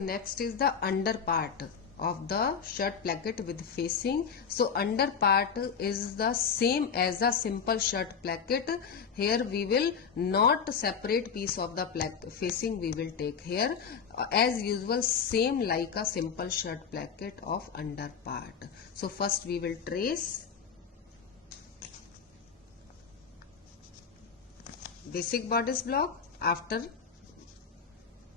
Next is the under part of the shirt placket with facing. So under part is the same as the simple shirt placket. Here we will not separate piece of the facing we will take here. As usual, same like a simple shirt placket of under part. So first we will trace basic bodice block, after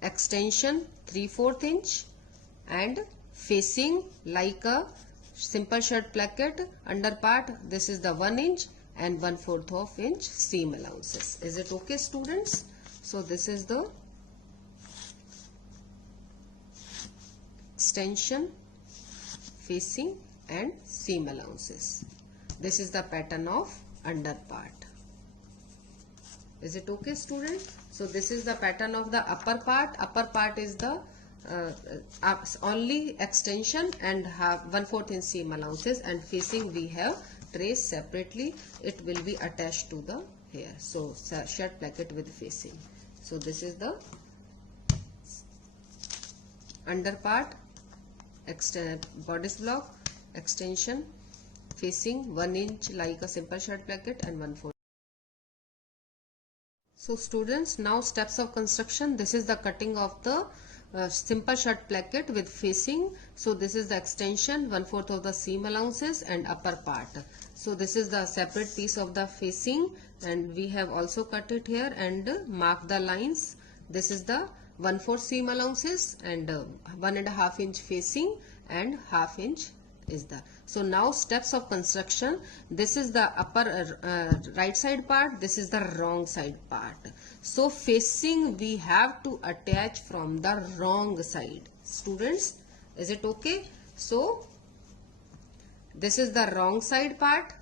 extension 3/4 inch and facing like a simple shirt placket. Under part, this is the 1 inch and 1/4 of inch seam allowances. Is it okay, students? So this is the extension, facing and seam allowances. This is the pattern of under part. Is it okay, student? So this is the pattern of the upper part. Upper part is the only extension and have 1/4 inch seam allowances, and facing we have traced separately. It will be attached to the here. So shirt placket with facing. So this is the under part, bodice block, extension, facing 1 inch like a simple shirt placket and 1/4. So students, now steps of construction. This is the cutting of the simple shirt placket with facing. So this is the extension, 1/4 of the seam allowances and upper part. So this is the separate piece of the facing, and we have also cut it here and mark the lines. This is the 1/4 seam allowances and 1.5 inch facing and 1/2 inch is the. So now steps of construction. This is the upper right side part, this is the wrong side part. So facing we have to attach from the wrong side. Students, is it okay? So this is the wrong side part,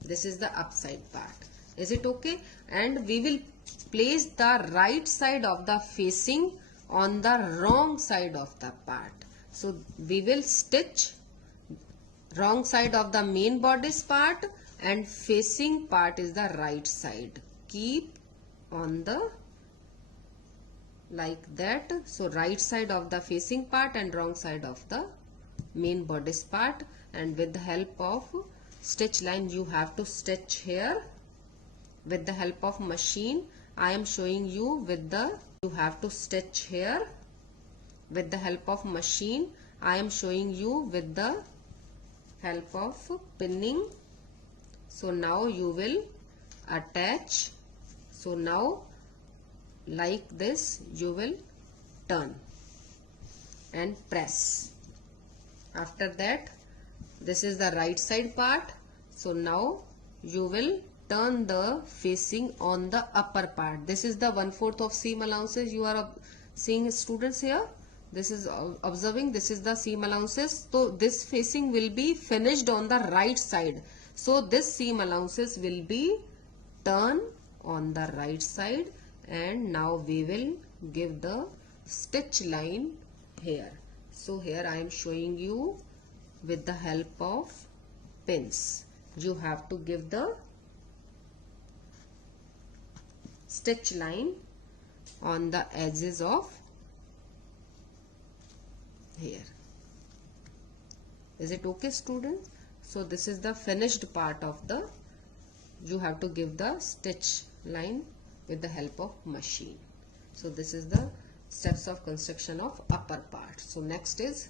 this is the upside part. Is it okay? And we will place the right side of the facing on the wrong side of the part. So we will stitch wrong side of the main bodice part and facing part is the right side. Keep on the like that. So right side of the facing part and wrong side of the main bodice part, and with the help of stitch line you have to stitch here. With the help of machine I am showing you with the, you have to stitch here. With the help of machine I am showing you with the help of pinning. So now you will attach. So now like this you will turn and press. After that, this is the right side part. So now you will turn the facing on the upper part. This is the 1/4 of seam allowances you are seeing, students, here. This is observing, this is the seam allowances. So this facing will be finished on the right side. So this seam allowances will be turned on the right side, and now we will give the stitch line here. So here I am showing you with the help of pins. You have to give the stitch line on the edges of here. Is it okay, students? So this is the finished part of the, you have to give the stitch line with the help of machine. So this is the steps of construction of upper part. So next is